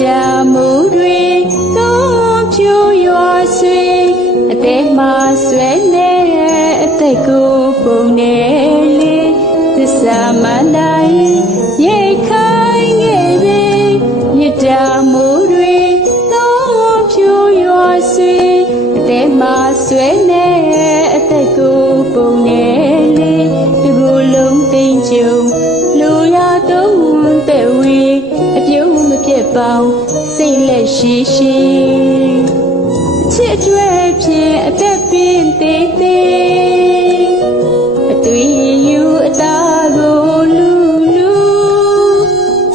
တာမှုတွေသုံးဖြူရွာဆွေအသေးမှဆွဲနေအသက်ကိုပုံနေလေသစ္စာမနိုင်ရိတ်ခိုင်းခဲ့ပြီမြစ်တာမှုတွေသုံးဖြူရွာဆွေအသေးမှဆွဲနေအသက်ကိုပုံနေလေဒီကိုလုံးသိမ့်ကြုံလူရတော့တဲ့ဝေအပြုံးမပြတ်ပေါင်းစိတ်လက်ရှိရှိချစ်ကြွယ်ဖြင့်အသက်ပင်သေးသေးအတွေ့ယူအသာကိုလူ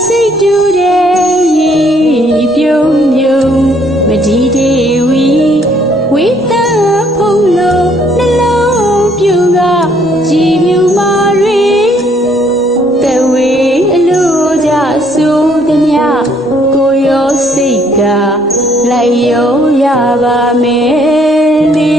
စိတ်တူတဲ့ရေပြုံးပြုံးမဒီတေဝီဝိတဖုံးလို့နှလုံးပြူကကြည်မြူမာရီတဝေအလိုကြဆိုသည်မြကိုရောစိတ်ကလိုက်ရောရပါမယ်လေ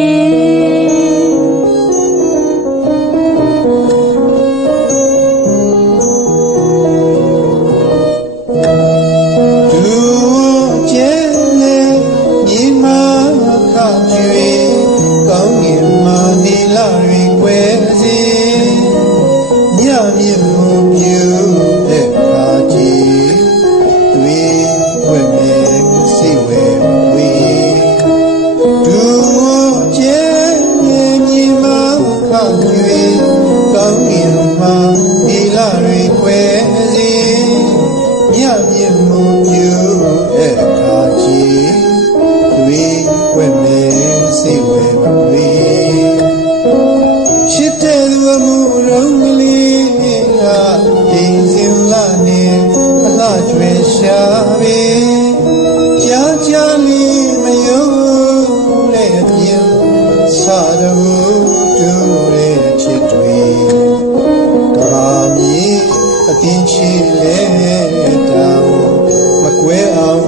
မကွဲအောင်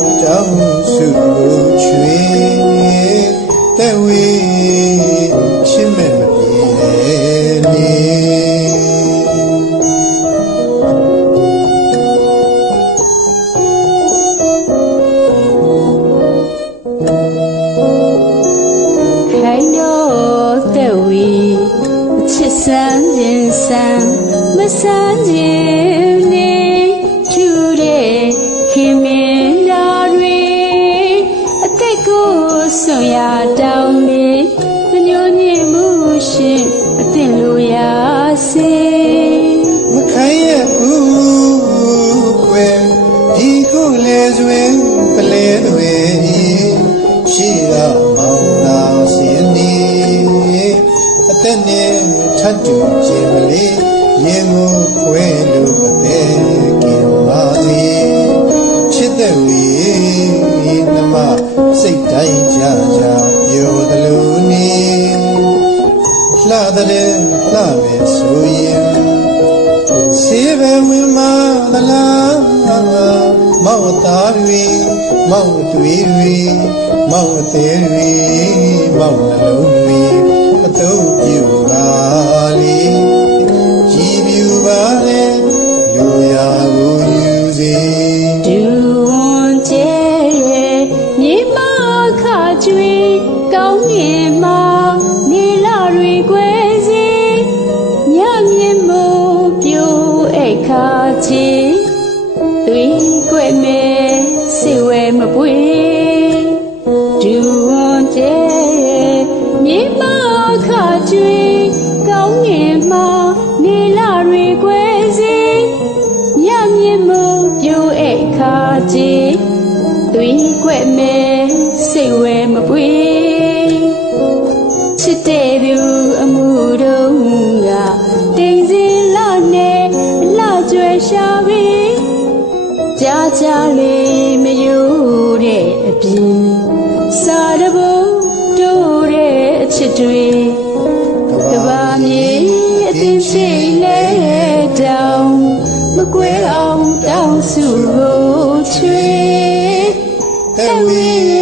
တောင်းစုကိုချွေ Hey,